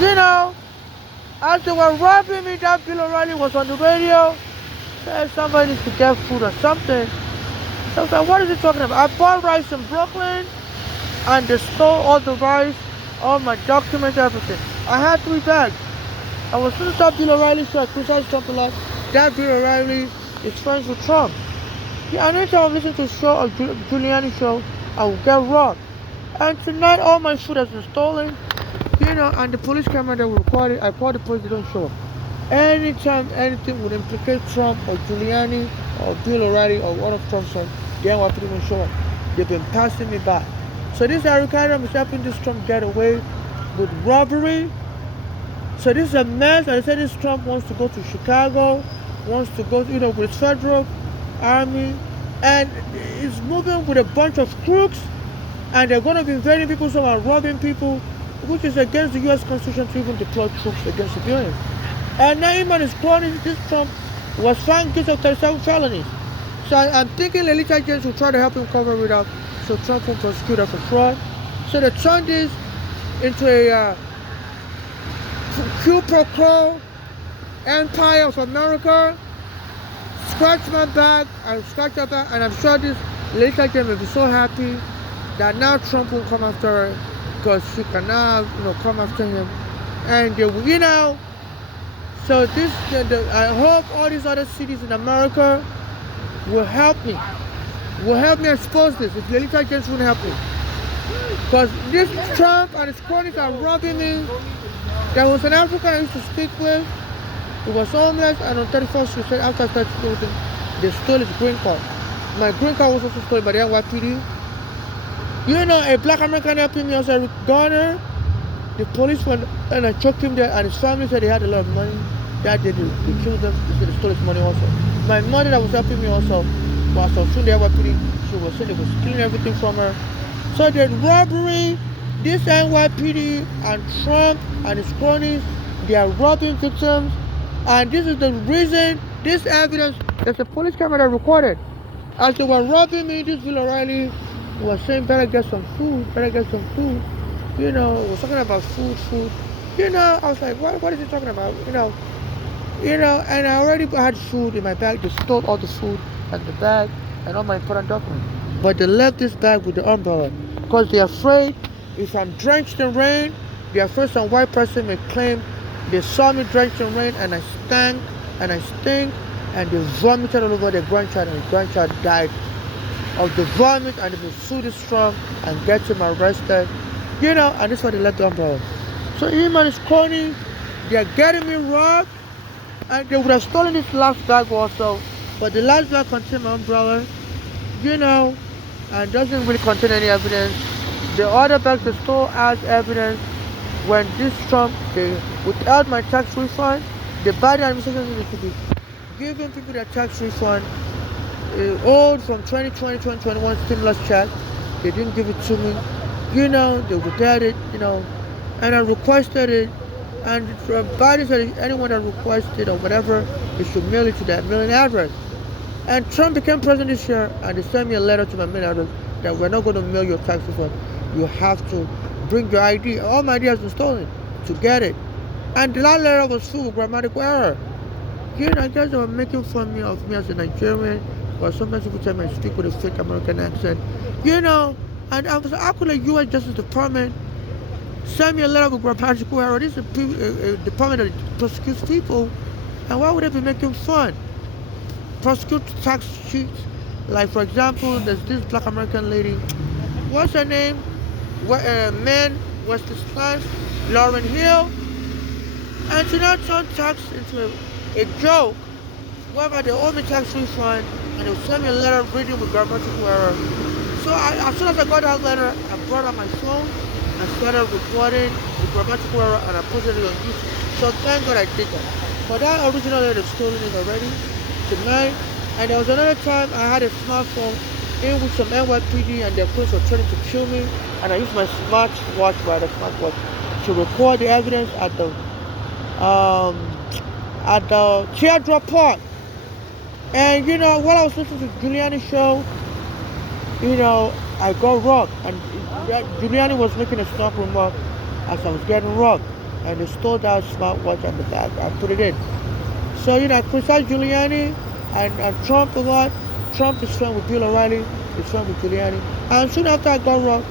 You know, as they were robbing me, that Bill O'Reilly was on the radio. Said somebody needs to get food or something. So I was like, what is he talking about? I bought rice in Brooklyn and they stole all the rice, all my documents, everything. I had 3 bags. I was listening to that Bill O'Reilly show. I criticized Trump a lot. That Bill O'Reilly is friends with Trump. Yeah, anytime I'm listening to a show, a Giuliani show, I will get robbed. And tonight, all my food has been stolen. And the police camera that we recorded, I called the police, they don't show up. Anytime anything would implicate Trump or Giuliani or Bill O'Reilly or one of Trump's sons, they don't want to even show up. They've been passing me by. So this Eric Adams is helping this Trump get away with robbery. So this is a mess. And they said this Trump wants to go to Chicago, wants to go, with his federal army, and is moving with a bunch of crooks, and they're going to be invading people, some are robbing people, which is against the U.S. Constitution to even deploy troops against civilians. And now him and his cronies, this Trump was found guilty of 37 felonies. So I'm thinking Lolita James will try to help him cover it up so Trump will prosecute her for fraud. So they turned this into a quid pro quo empire of America. Scratch my back, I scratch her back, and I'm sure this Lolita James will be so happy that now Trump will come after her because she can now, come after him. And they will, so this, I hope all these other cities in America will help me expose this. If Lolita James won't help me, because this Trump and his cronies are robbing me. There was an African I used to speak with. He was homeless, and on 31st Street, said after I started speaking with him, they stole his green card. My green card was also stolen by the NYPD. A black American helping me also, Eric Garner. The police went and I choked him there, and his family said they had a lot of money. That day they killed them, they stole his money also. My mother that was helping me also, was soon the NYPD, she was saying they was stealing everything from her. So the robbery, this NYPD and Trump and his cronies, they are robbing victims. And this is the reason, this evidence, there's a police camera that recorded. As they were robbing me, this Bill O'Reilly was saying, better get some food. Was talking about food. I was like, what is he talking about? And I already had food in my bag. They stole all the food and the bag and all my important documents. But they left this bag with the umbrella because they're afraid if I'm drenched in rain, they're afraid some white person may claim they saw me drenched in rain and I stank and I stink, and they vomited all over their grandchild, and the grandchild died of the vomit, and they will sue this Trump and get him arrested. And this is why they left the umbrella. So him and his crony, they're getting me robbed, and they would have stolen this last bag also, but the last bag contained my umbrella, and doesn't really contain any evidence. The other bags they stole as evidence. When this Trump, they withheld my tax refund, the Biden administration needed to be giving people their tax refund, owed from 2020, 2021 stimulus check. They didn't give it to me. They withheld it, and I requested it. And Biden said anyone that requested or whatever, they should mail it to that mailing address. And Trump became president this year, and they sent me a letter to my mailing address that we're not going to mail your tax refund. You have to bring your ID. All my ID has been stolen to get it. And the last letter was full of grammatical error. I guess they were making fun of me as a Nigerian, or sometimes people tell me I speak with a fake American accent. And I was like, how could the U.S. Justice Department send me a letter with grammatical error? This is a department that prosecutes people, and why would they be making fun? Prosecute tax cheats. Like, for example, there's this black American lady. What's her name? Man, Wesley Snipes, Lauren Hill, and she now turned tax into a joke, whereby they owe me tax refund and they send me a letter reading with grammatical error. So as soon as I got that letter, I brought out my phone and started recording the grammatical error, and I posted it on YouTube. So thank God I did that. For that original letter, they've stolen it already tonight. And there was another time I had a smartphone in with some NYPD, and their police were trying to kill me, and I used my smartwatch to record the evidence at the Teardrop Park. And while I was listening to Giuliani's show, I got robbed, and Giuliani was making a snark remark as I was getting robbed. and they stole that smartwatch and the bag. I put it in. So, I criticize Giuliani and Trump a lot. Trump is friend with Bill O'Reilly, is friend with Giuliani. And soon after I got robbed,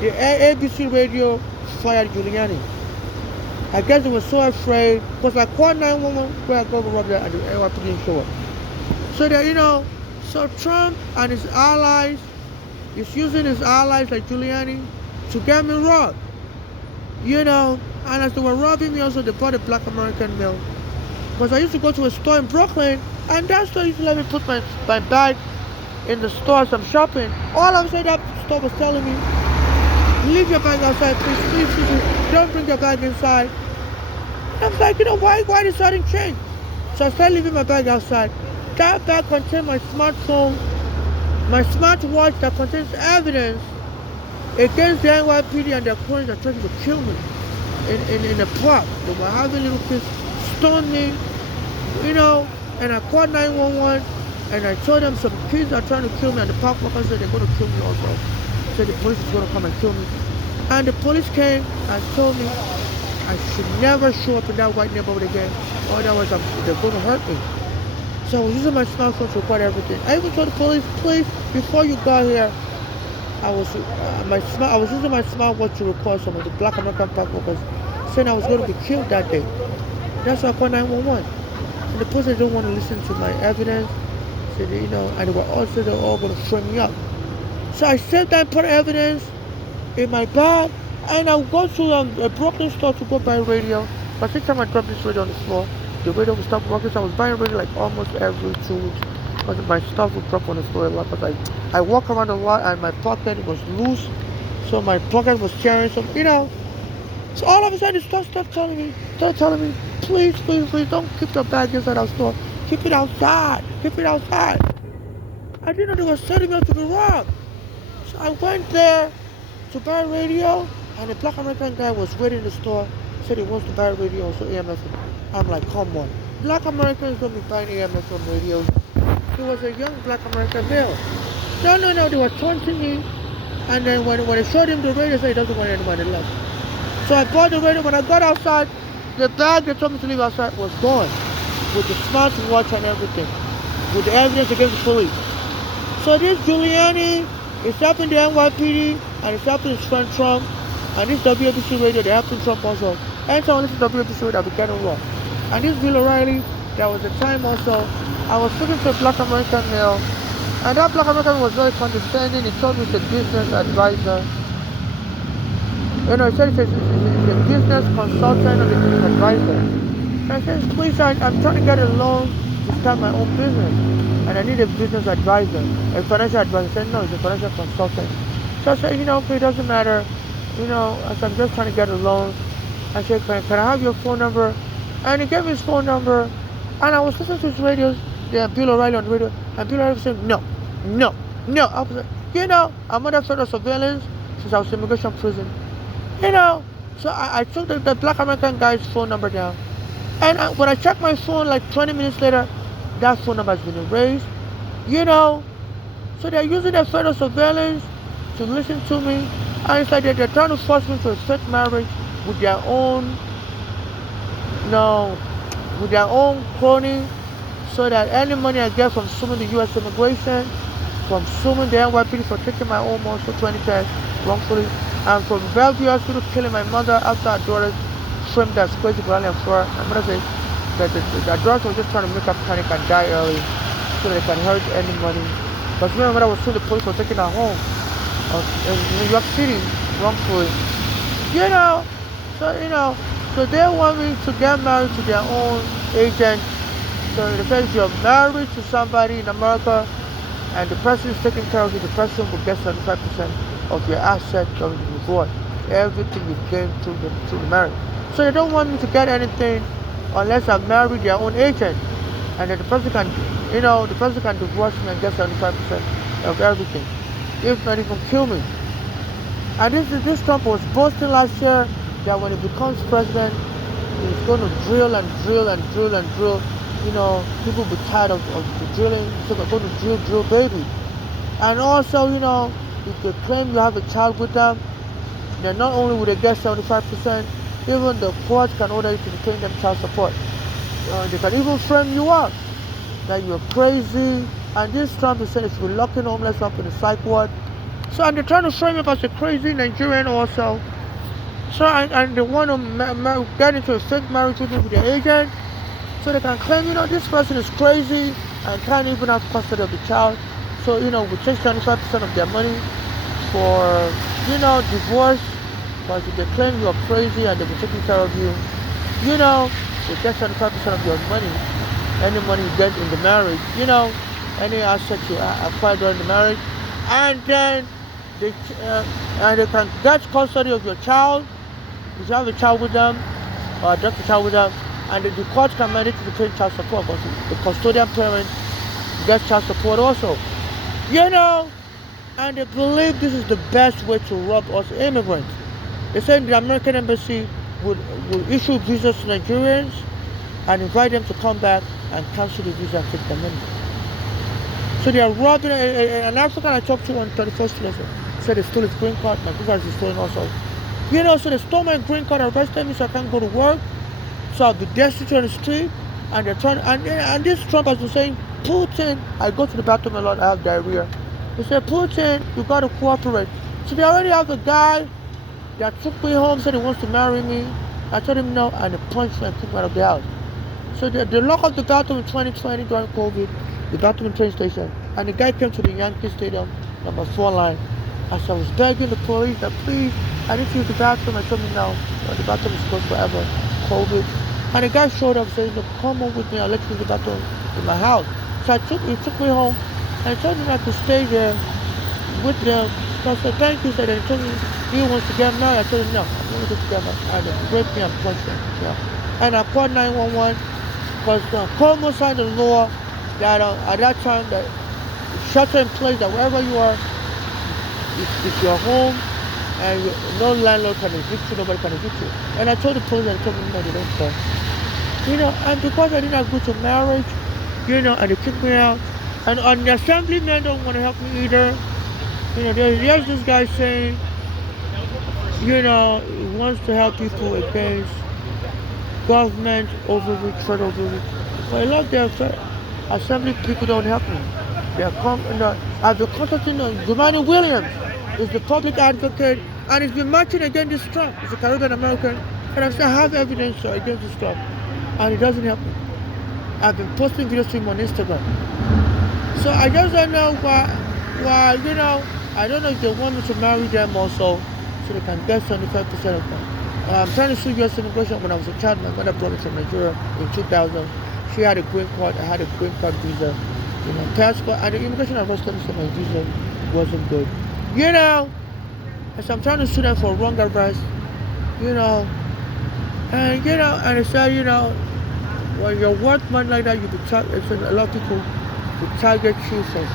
the ABC radio fired Giuliani. I guess they were so afraid because I called 911 where I got robbed and the NYPD didn't show up. So that, so Trump and his allies is using his allies like Giuliani to get me robbed. And as they were robbing me also, they bought a Black American mail. Because I used to go to a store in Brooklyn, and that store used to let me put my bag in the store as I'm shopping. All I'm saying, that store was telling me, leave your bag outside, please. Don't bring your bag inside. And I was like, why this sudden change? So I started leaving my bag outside. That bag contained my smartphone, my smartwatch that contains evidence against the NYPD and their cronies that tried to kill me in a park. They were having little kids stone me, and I called 911 and I told them some kids are trying to kill me, and the park workers said they're going to kill me also. Said the police is going to come and kill me. And the police came and told me I should never show up in that white neighborhood again, otherwise they're going to hurt me. So I was using my smartphone to record everything. I even told the police, please, before you got here, I was using my smartwatch to record some of the Black American park workers saying I was going to be killed that day. That's why I called 911. And the police didn't want to listen to my evidence. So and they're all going to frame me up. So I sat down and put evidence in my bag, and I would go to a Brooklyn store to go buy radio. But each time I dropped this radio on the floor, the radio would stop working. So I was buying radio like almost every 2 weeks. But my stuff would drop on the floor a lot. Because I walk around a lot and my pocket was loose. So my pocket was tearing. So, So all of a sudden, the store started telling me, please, don't keep your bag inside our store. Keep it outside. I didn't know they were setting me up to be robbed. So I went there to buy a radio, and the Black American guy was waiting in the store, said he wants to buy a radio, so AM/FM. I'm like, come on. Black Americans don't be buying AM/FM radios. He was a young Black American male. No, they were taunting me. And then when I showed him the radio, he said he doesn't want anybody left. So I bought the radio. When I got outside, the bag they told me to leave outside was gone, with the smartwatch and everything, with the evidence against the police. So this Giuliani is helping the NYPD, and it's helping his friend Trump, and this WABC radio, they're helping Trump also. Anytime I listen to WABC radio, I'll be getting wrong. And this Bill O'Reilly, there was a time also, I was speaking to a Black American male, and that Black American was very condescending. He told me he's a business advisor. He said he's a business consultant or a business advisor. And I said, please, I'm trying to get a loan to start my own business, and I need a business advisor, a financial advisor. He said, no, he's a financial consultant. So I said, okay, it doesn't matter. As I'm just trying to get a loan. I said, can I have your phone number? And he gave me his phone number, and I was listening to his radio, Bill O'Reilly on the radio, and Bill O'Reilly said, no. I was like, I'm under federal surveillance since I was in immigration prison. So I took the Black American guy's phone number down. And when I checked my phone like 20 minutes later, that phone number has been erased. So they're using their federal surveillance to listen to me. And it's like they're trying to force me to a fake marriage with their own, crony, so that any money I get from suing the U.S. immigration, from suing the NYPD for taking my own money for 20 cash wrongfully, and from Bellevue Hospital killing my mother after her daughter framed that crazy Bradley and Flora. My mother said that the daughter was just trying to make up panic and die early so they can inherit any money. But my mother was suing the police for taking her home in New York City wrongfully. So they want me to get married to their own agent. So in the sense you're married to somebody in America and the person is taking care of you, the person will get 75% of your assets during the divorce. Everything you gain through the marriage. So they don't want me to get anything unless I marry their own agent. And then the person can divorce me and get 75% of everything. If not even kill me. And this Trump was boasting last year that when he becomes president, he's going to drill and drill and drill and drill. People will be tired of the drilling, so they're going to drill baby. And also, if they claim you have a child with them, then not only will they get 75%, Even the court can order you to pay them child support. They can even frame you up that you're crazy. And this Trump is saying you're locking homeless up in the psych ward. So and they're trying to frame up as a crazy Nigerian also. So and they want to get into a fake marriage with their agent, so they can claim, this person is crazy and can't even have custody of the child. So, we take 25% of their money for, divorce. But if they claim you're crazy and they've been taking care of you, they get 25% of your money. Any money you get in the marriage, any asset you acquire during the marriage. And then they can get custody of your child. If you have a child with them, or adopt a child with them, and the court can mandate you to pay child support, but the custodian parent gets child support also. And they believe this is the best way to rob us immigrants. They say the American embassy would issue visas to Nigerians and invite them to come back and cancel the visa and take their money. So they are robbing. An African I talked to on 31st lesson said they stole his green card. My green card is stolen also. So they stole my green card, arrested me so I can't go to work. So I'll be destitute on the street. And they're trying, and this Trump has been saying, Putin, I go to the bathroom a lot, I have diarrhea. They said, Putin, you got to cooperate. So they already have a guy that took me home, said he wants to marry me. I told him no, and they punched me and kicked me out of the house. So they locked up the bathroom in 2020 during COVID, the bathroom in train station. And the guy came to the Yankee Stadium, number 4 line. As I was begging the police that please, I need to use the bathroom. I told him no, the bathroom is closed forever, COVID. And the guy showed up saying, look, come home with me, I'll let you use the bathroom in my house. So he took me home and told me I could stay there with them. So I said, thank you. So then he told me he wants to get married. I told him, no, I'm going to get married. And they raped me and punched me. And I called 911 because Cuomo signed a law that at that time that shelter in place, that wherever you are, it's your home, and no landlord can evict you, nobody can evict you. And I told the police, and told me, no, they don't care. And because I didn't agree to marriage, and they kicked me out. And the assemblymen don't want to help me either. There's this guy saying, he wants to help people against government overreach, threat overreach. But a lot of their assembly people don't help me. I've been contacting Jumaane Williams, is the public advocate, and he's been marching against this Trump. He's a Caribbean American, and I still have evidence against this Trump, and he doesn't help me. I've been posting videos to him on Instagram. So I just don't know why, I don't know if they want me to marry them also, so they can get 75% of them. I'm trying to sue U.S. immigration. When I was a child, my mother brought me to Nigeria in 2000. She had a green card, I had a green card visa. Passport, and the immigration arrested me, so my visa wasn't good. And so I'm trying to sue them for wrong arrest, and and they said, when you're worth money like that, a lot of people will target you for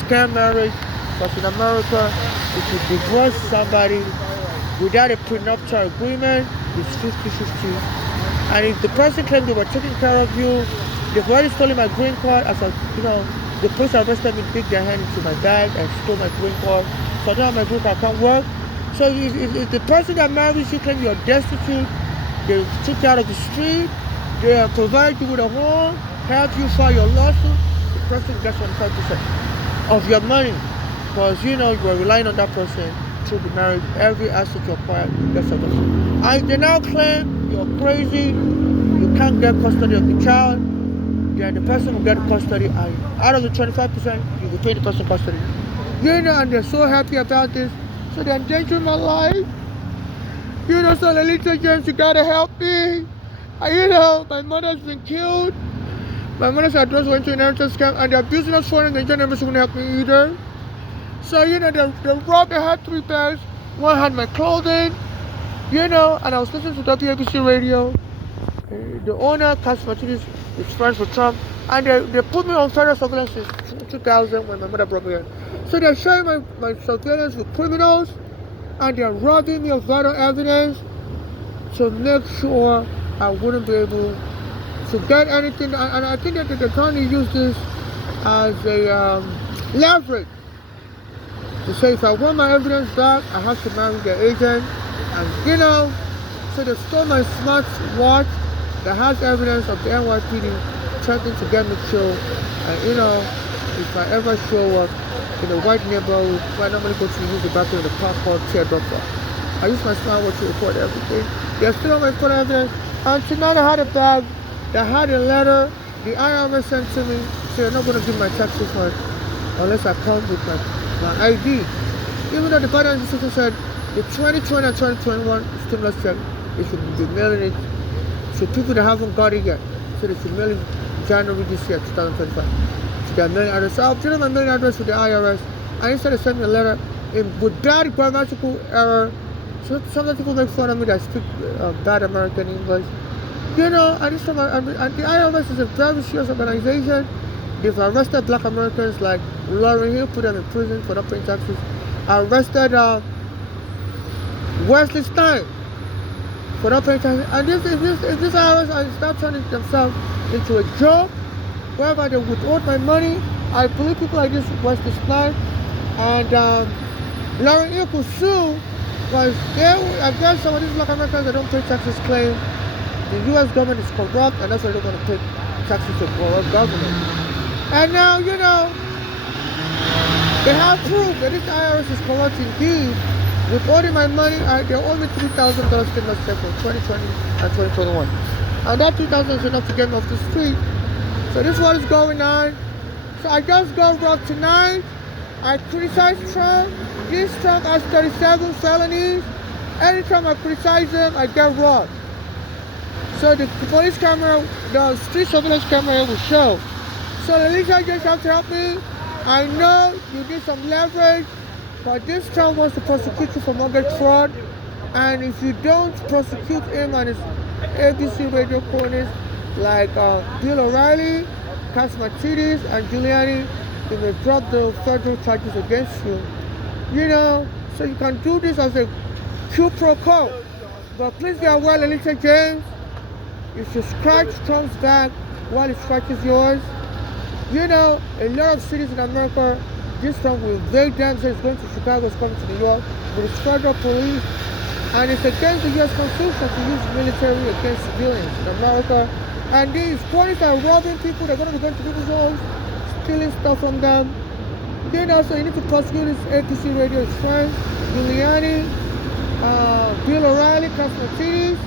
scam marriage. Because in America, if you divorce somebody without a prenuptial agreement, it's 50-50. And if the person claims they were taking care of you, they've already stolen my green card. The police arrested me, dig their hand into my bag and stole my green card. So now my green card can't work. So if the person that marries you claims you're destitute, they took you out of the street, they provide you with a home, help you file your lawsuit, the person gets 25% of your money. Because you're relying on that person through the marriage. Every asset you acquire gets 25%. And they now claim you're crazy, you can't get custody of the child. Then the person will get custody, and out of the 25%, you will pay the person custody. And they're so happy about this. So they're endangering my life. So Lolita James, you gotta help me. My mother's been killed. My mother's address went to an inheritance scam, and they're abusing us for it, and the Nigerian embassy won't help me either. So, they robbed. I had 3 bags. One had my clothing, and I was listening to WABC radio. The owner, Cass Martinez, is friends with Trump, and they put me on federal surveillance since 2000 when my mother brought me in. So they're sharing my surveillance with criminals, and they're robbing me of vital evidence to make sure I wouldn't be able to get anything. And I think that they're trying to use this as a leverage to say if I want my evidence back, I have to marry their agent, and So they stole my smart watch that has evidence of the NYPD threatening to get me killed. And if I ever show up in a white neighborhood where I normally go to use the bathroom in the park called Teardropper, I use my smartwatch to report everything. They're still on my phone evidence. And tonight I had a bag that had a letter the IRS sent to me. So they're not going to give my tax refund unless I come with my ID. Even though the Biden administration said the 2020 and 2021 stimulus check, they should be mailing it to people that haven't got it yet. So they should mail it January this year, 2025. To their mailing address. So I'll tell my mailing address with the IRS. And instead they send me a letter without grammatical error. So sometimes people make fun of me that I speak bad American English. And the IRS is a very serious organization. They've arrested black Americans like Lauryn Hill, put them in prison for not paying taxes. Arrested Wesley Stein for not paying taxes. And if this IRS start turning themselves into a job, whereby they withhold my money, I believe people like this Wesley Stein and Lauryn Hill could sue because I guess some of these black Americans that don't pay taxes claim the U.S. government is corrupt and that's why they're going to pay taxes to corrupt government. And now, they have proof that this IRS is corrupt indeed. Withholding my money, they owe me $3,000 stimulus check for 2020 and 2021. And that $3,000 is enough to get me off the street. So this is what is going on. So I just got robbed tonight. I criticize Trump. This Trump has 37 felonies. Anytime I criticize him, I get robbed. So the police camera, the street surveillance camera will show. So the legal agents have to help me. I know you did some leverage, but this Trump wants to prosecute you for mortgage fraud. And if you don't prosecute him and his ABC radio cronies like Bill O'Reilly, Cassimatidis, and Giuliani, they may drop the federal charges against you. So you can do this as a quid pro quo. But please be aware, Letitia James, if you scratch Trump's back while he scratches yours, a lot of cities in America, this Trump will invade them. So he's going to Chicago, he's coming to New York with his federal police. And it's against the U.S. Constitution to use military against civilians in America. And these police are robbing people. They're going to be going to people's homes, stealing stuff from them. So you need to prosecute this APC radio, his friends, Giuliani, Bill O'Reilly, Cassimatidis.